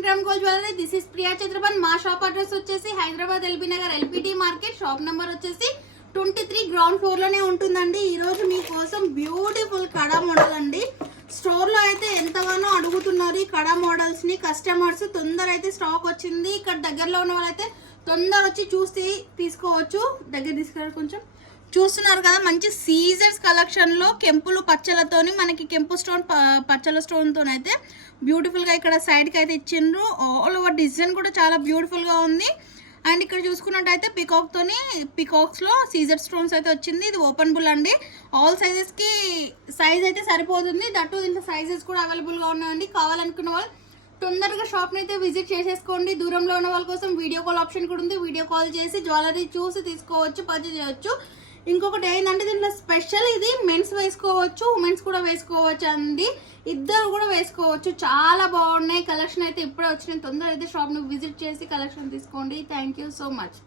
1 gram gold jewellery. This is Priya Chitrapan. మా shop address వచ్చేసి Hyderabad LB Nagar LPT market. Shop number వచ్చేసి 23 ground floor లోనే ఉంటుందండి. ఈ రోజు మీకోసం బ్యూటిఫుల్ కడా మోడల్ అండి. స్టోర్ లో అయితే ఎంతగానో అడుగుతున్నారు ఈ కడా మోడల్స్ ని కస్టమర్స్. తొందర అయితే స్టాక్ వచ్చింది. ఇక్కడ దగ్గరలో ఉన్న వాళ్ళైతే తొందర వచ్చి చూసి తీసుకోవచ్చు. దగ్గర తీసుకురా కొంచెం. చూస్తున్నారు కదా మంచి సీజర్స్ కలెక్షన్ లో కెంపులు పచ్చలతోని మనకి కెంపు స్టోన్ పచ్చల స్టోన్ తోనైతే బ్యూటిఫుల్ గా ఇక్కడ సైడ్ కి అయితే ఇచ్చిండ్రు. ఆల్ ఓవర్ డిజైన్ కూడా చాలా బ్యూటిఫుల్ గా ఉంది. అండ్ ఇక్కడ చూసుకున్నట్టయితే పికాక్ తోని పికాక్స్ లో సీజర్ స్టోన్స్ అయితే వచ్చింది. ఇది ఓపెన్ బుల్ అండి. ఆల్ సైజెస్ కి సైజ్ అయితే సరిపోతుంది. దట్టు దీంట్లో సైజెస్ కూడా అవైలబుల్ గా ఉన్నాయండి. కావాలనుకున్న వాళ్ళు తొందరగా షాప్ ని అయితే విజిట్ చేసేసుకోండి. దూరంలో ఉన్న వాళ్ళ కోసం వీడియో కాల్ ఆప్షన్ కూడా ఉంది. వీడియో కాల్ చేసి జ్యువెలరీ చూసి తీసుకోవచ్చు, పర్చేజ్ చేయొచ్చు. ఇంకొకటి ఏంటంటే దీంట్లో స్పెషల్ ఇది మెన్స్ వేసుకోవచ్చు, ఉమెన్స్ కూడా వేసుకోవచ్చు అండి. ఇద్దరు కూడా వేసుకోవచ్చు. చాలా బాగున్నాయి కలెక్షన్ అయితే ఇప్పుడే వచ్చినాయి. తొందరగా అయితే షాప్ ని విజిట్ చేసి కలెక్షన్ తీసుకోండి. Thank you so much.